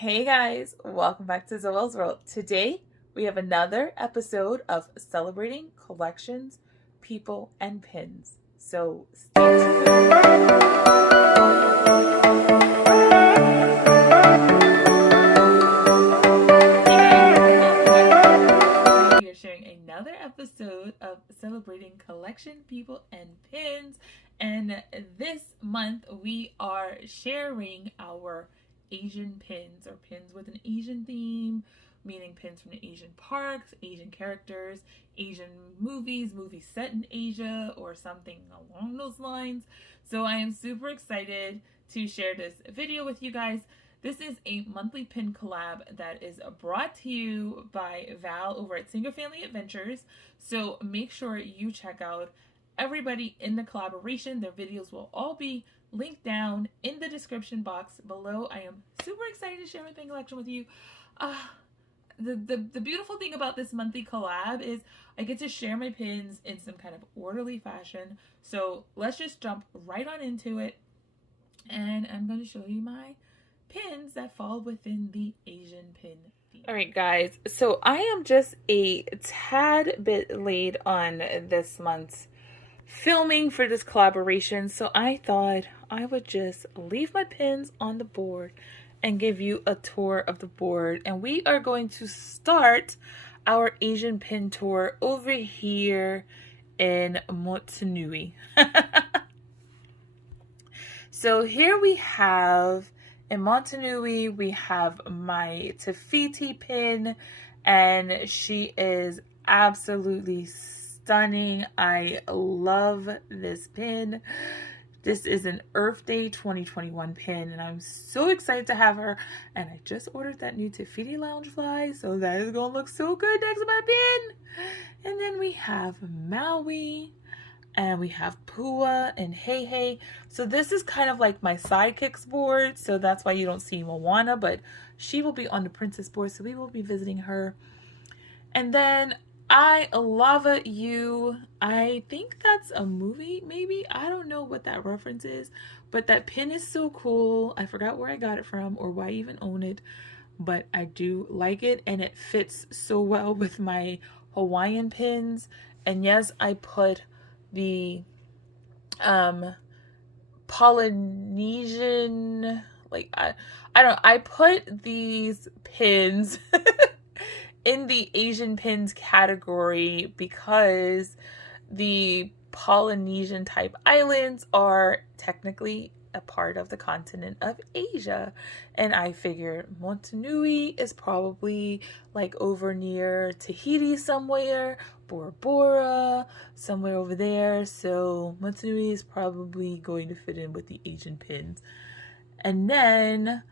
Hey guys, welcome back to Zoelle's World. Today we have another episode of celebrating collections, people, and pins. So stay tuned. We are sharing another episode of celebrating collection, people, and pins. And this month we are sharing our Asian pins, or pins with an Asian theme, meaning pins from the Asian parks, Asian characters, Asian movies set in Asia, or something along those lines. So I am super excited to share this video with you guys. This is a monthly pin collab that is brought to you by Val over at Single Family Adventures. So make sure you check out everybody in the collaboration. Their videos will all be linked down in the description box below. I am super excited to share my pin collection with you. The beautiful thing about this monthly collab is I get to share my pins in some kind of orderly fashion. So let's just jump right on into it. And I'm going to show you my pins that fall within the Asian pin theme. All right, guys. So I am just a tad bit late on this month's filming for this collaboration, so I thought I would just leave my pins on the board and give you a tour of the board. And we are going to start our Asian pin tour over here in Motunui. So here we have, in Motunui, we have my Tafiti pin, and she is absolutely stunning. I love this pin. This is an Earth Day 2021 pin, and I'm so excited to have her. And I just ordered that new Tafiti Loungefly, so that is gonna look so good next to my pin. And then we have Maui, and we have Pua and Hey Hey. So this is kind of like my sidekicks board, so that's why you don't see Moana, but she will be on the princess board, so we will be visiting her. And then I Love You. I think that's a movie, maybe. I don't know what that reference is, but that pin is so cool. I forgot where I got it from or why I even own it, but I do like it, and it fits so well with my Hawaiian pins. And yes, I put the Polynesian, like I put these pins in the Asian pins category because the Polynesian type islands are technically a part of the continent of Asia, and I figure Motunui is probably like over near Tahiti somewhere, Bora Bora, somewhere over there, so Motunui is probably going to fit in with the Asian pins. And then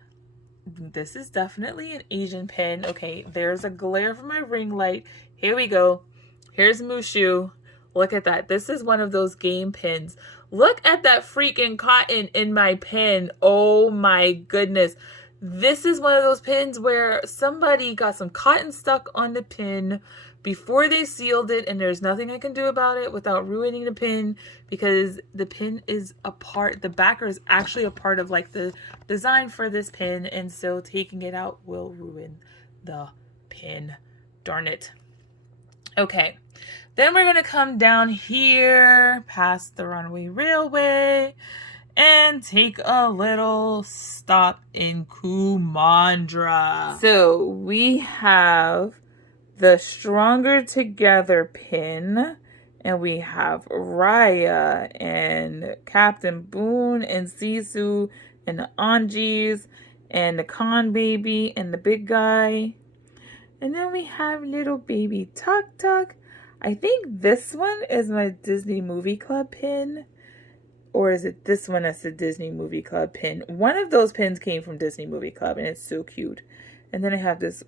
this is definitely an Asian pin. Okay, there's a glare from my ring light. Here we go. Here's Mushu. Look at that. This is one of those game pins. Look at that freaking cotton in my pin. Oh my goodness. This is one of those pins where somebody got some cotton stuck on the pin before they sealed it, and there's nothing I can do about it without ruining the pin, because the pin is a part, the backer is actually a part of like the design for this pin, and so taking it out will ruin the pin. Darn it. Okay, then we're gonna come down here past the Runaway Railway and take a little stop in Kumandra. So we have the Stronger Together pin, and we have Raya and Captain Boone and Sisu and the Anjis and the Khan baby and the big guy. And then we have little baby Tuk Tuk. I think this one is my Disney Movie Club pin. Or is it this one that's the Disney Movie Club pin? One of those pins came from Disney Movie Club, and it's so cute. And then I have this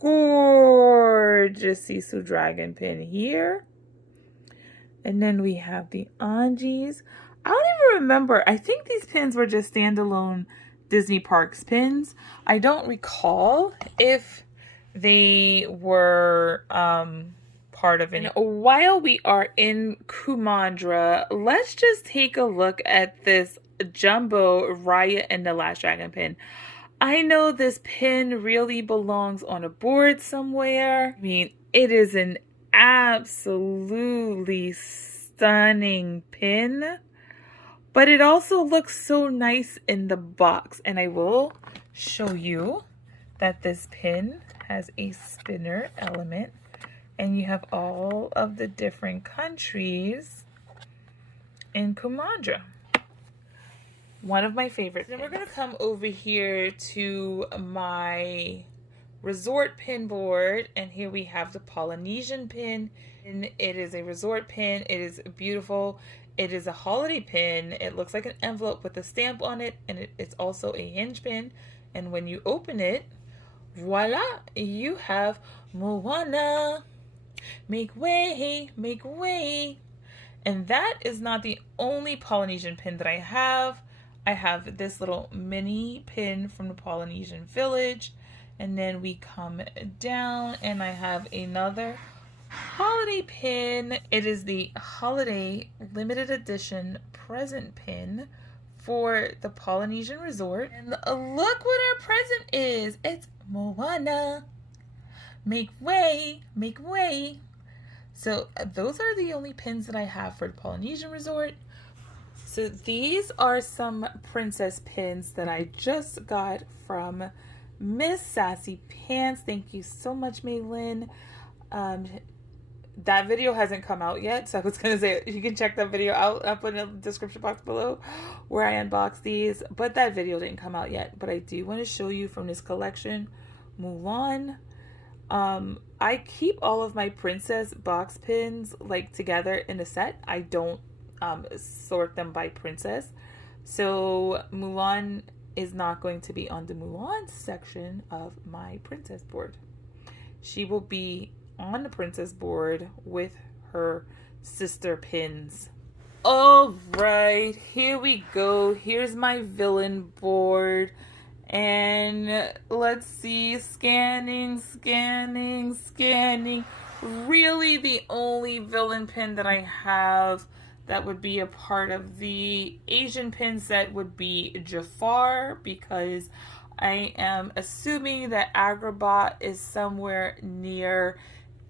gorgeous Sisu Dragon pin here. And then we have the Anjis. I don't even remember. I think these pins were just standalone Disney Parks pins. I don't recall if they were part of it. And while we are in Kumandra, let's just take a look at this jumbo Raya and the Last Dragon pin. I know this pin really belongs on a board somewhere. I mean, it is an absolutely stunning pin, but it also looks so nice in the box. And I will show you that this pin has a spinner element, and you have all of the different countries in Kumandra. One of my favorites. Then we're going to come over here to my resort pin board, and here we have the Polynesian pin. And it is a resort pin. It is beautiful. It is a holiday pin. It looks like an envelope with a stamp on it, and it's also a hinge pin. And when you open it, voila, you have Moana. Make way, make way. And that is not the only Polynesian pin that I have. I have this little mini pin from the Polynesian village. And then we come down and I have another holiday pin. It is the holiday limited edition present pin for the Polynesian resort. And look what our present is. It's Moana. Make way, make way. So those are the only pins that I have for the Polynesian resort. So these are some princess pins that I just got from Miss Sassy Pants. Thank you so much, Maylin. That video hasn't come out yet, so I was going to say you can check that video out. I'll put it in the description box below where I unbox these, but that video didn't come out yet. But I do want to show you from this collection, Mulan. I keep all of my princess box pins like together in a set. I don't sort them by princess. So Mulan is not going to be on the Mulan section of my princess board. She will be on the princess board with her sister pins. All right, here we go. Here's my villain board. And let's see, scanning. Really the only villain pin that I have that would be a part of the Asian pin set would be Jafar, because I am assuming that Agrabah is somewhere near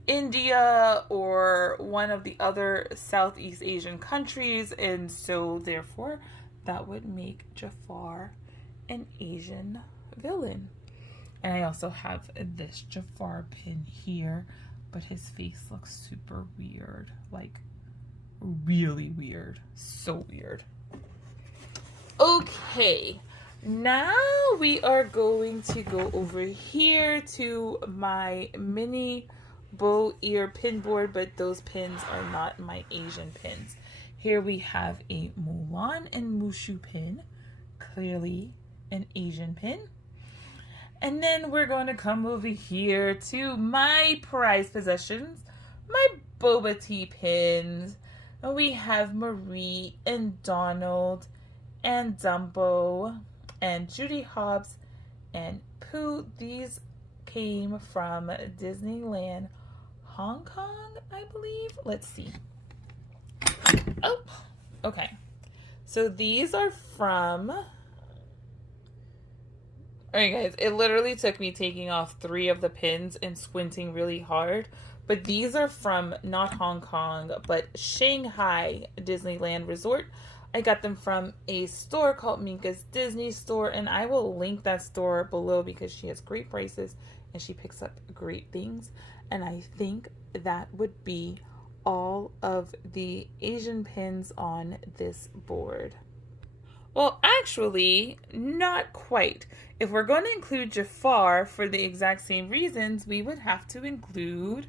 India or one of the other Southeast Asian countries, and so therefore that would make Jafar an Asian villain. And I also have this Jafar pin here, but his face looks super weird, like really weird, so weird. Okay, now we are going to go over here to my mini bow ear pin board, but those pins are not my Asian pins. Here we have a Mulan and Mushu pin, clearly an Asian pin. And then we're going to come over here to my prized possessions, my Boba Tea pins. And we have Marie and Donald and Dumbo and Judy Hopps and Pooh. These came from Disneyland Hong Kong, I believe. Let's see. Oh, okay. So these are from... Alright guys, it literally took me taking off 3 of the pins and squinting really hard. But these are from not Hong Kong, but Shanghai Disneyland Resort. I got them from a store called Minka's Disney Store, and I will link that store below because she has great prices and she picks up great things. And I think that would be all of the Asian pins on this board. Well, actually, not quite. If we're going to include Jafar for the exact same reasons, we would have to include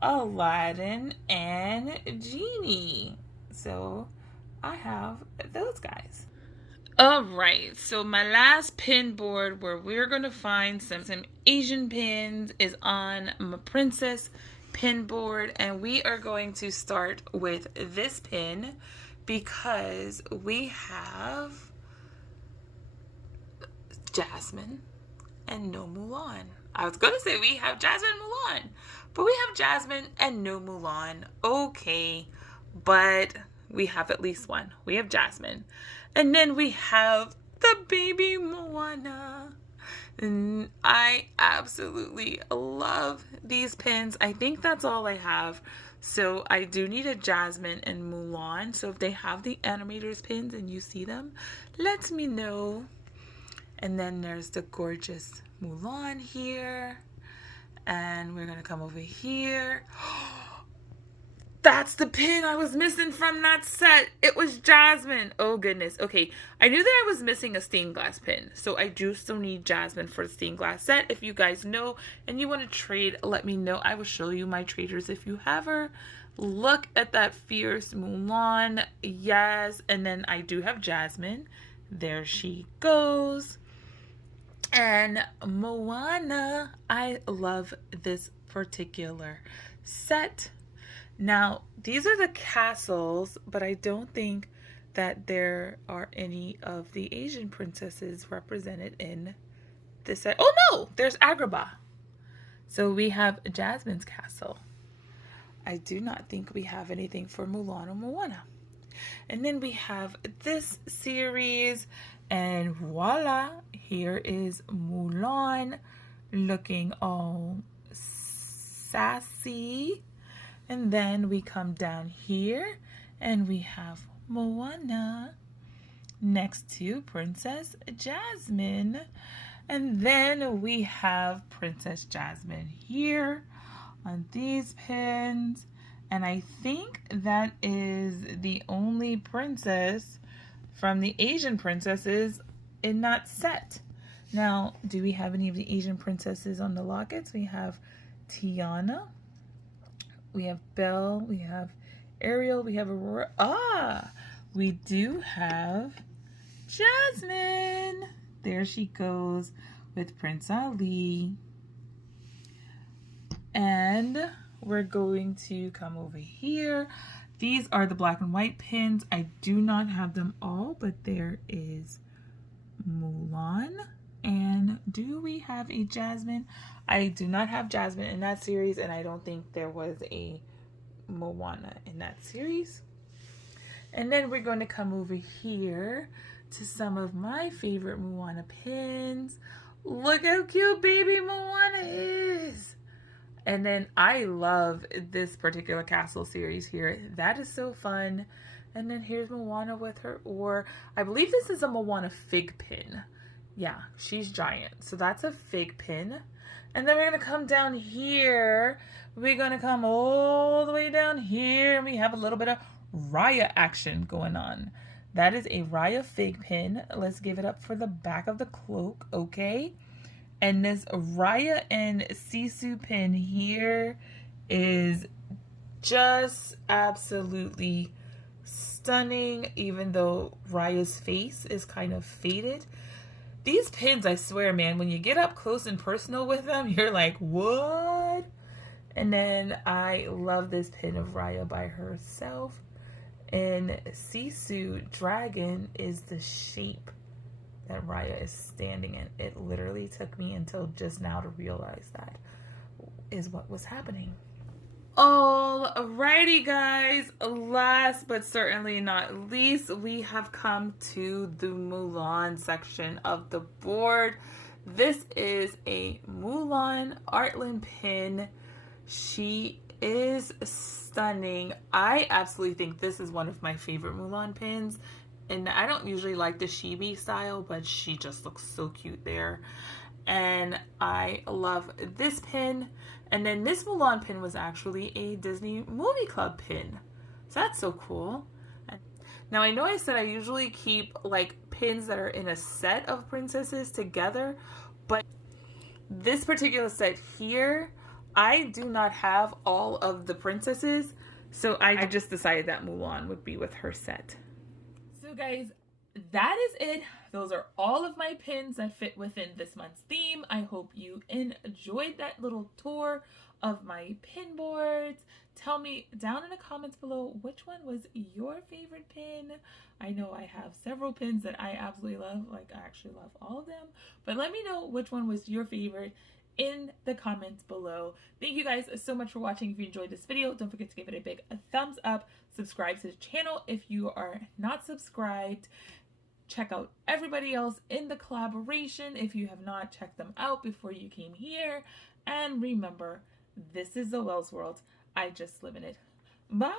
Aladdin and Genie. So I have those guys. All right, so my last pin board where we're going to find some Asian pins is on my princess pin board, and we are going to start with this pin because we have Jasmine and no Mulan. I was going to say we have Jasmine and Mulan, but we have Jasmine and no Mulan. Okay, but we have at least one. We have Jasmine. And then we have the baby Moana. And I absolutely love these pins. I think that's all I have. So I do need a Jasmine and Mulan. So if they have the animators pins and you see them, let me know. And then there's the gorgeous Mulan here. And we're going to come over here. That's the pin I was missing from that set. It was Jasmine. Oh, goodness. Okay, I knew that I was missing a stained glass pin. So I do still need Jasmine for the stained glass set. If you guys know and you want to trade, let me know. I will show you my traders if you have her. Look at that fierce Mulan. Yes, and then I do have Jasmine. There she goes. And Moana. I love this particular set. Now, these are the castles, but I don't think that there are any of the Asian princesses represented in this set. Oh no, there's Agrabah. So we have Jasmine's castle. I do not think we have anything for Mulan or Moana. And then we have this series, and voila, here is Mulan looking all sassy. And then we come down here and we have Moana next to Princess Jasmine. And then we have Princess Jasmine here on these pins. And I think that is the only princess from the Asian princesses in that set. Now, do we have any of the Asian princesses on the lockets? We have Tiana. We have Belle, we have Ariel, we have Aurora. We do have Jasmine. There she goes with Prince Ali. And we're going to come over here. These are the black and white pins. I do not have them all, but there is Mulan. And do we have a Jasmine? I do not have Jasmine in that series, and I don't think there was a Moana in that series. And then we're going to come over here to some of my favorite Moana pins. Look how cute baby Moana is. And then I love this particular castle series here. That is so fun. And then here's Moana with her oar. I believe this is a Moana fig pin. Yeah, she's giant. So that's a fig pin. And then we're going to come down here. We're going to come all the way down here. And we have a little bit of Raya action going on. That is a Raya fig pin. Let's give it up for the back of the cloak. Okay. And this Raya and Sisu pin here is just absolutely stunning. Even though Raya's face is kind of faded. These pins, I swear, man, when you get up close and personal with them, you're like, what? And then I love this pin of Raya by herself. And Sisu Dragon is the shape that Raya is standing in. It literally took me until just now to realize that is what was happening. Alrighty guys, last but certainly not least, we have come to the Mulan section of the board. This is a Mulan Artland pin. She is stunning. I absolutely think this is one of my favorite Mulan pins. And I don't usually like the chibi style, but she just looks so cute there. And I love this pin. And then this Mulan pin was actually a Disney Movie Club pin. So that's so cool. Now I know I said I usually keep like pins that are in a set of princesses together, but this particular set here, I do not have all of the princesses. So I just decided that Mulan would be with her set. So guys, that is it. Those are all of my pins that fit within this month's theme. I hope you enjoyed that little tour of my pin boards. Tell me down in the comments below which one was your favorite pin. I know I have several pins that I absolutely love. Like, I actually love all of them. But let me know which one was your favorite in the comments below. Thank you guys so much for watching. If you enjoyed this video, don't forget to give it a big thumbs up. Subscribe to the channel if you are not subscribed. Check out everybody else in the collaboration if you have not checked them out before you came here. And remember, this is Zoelle's world. I just live in it. Bye!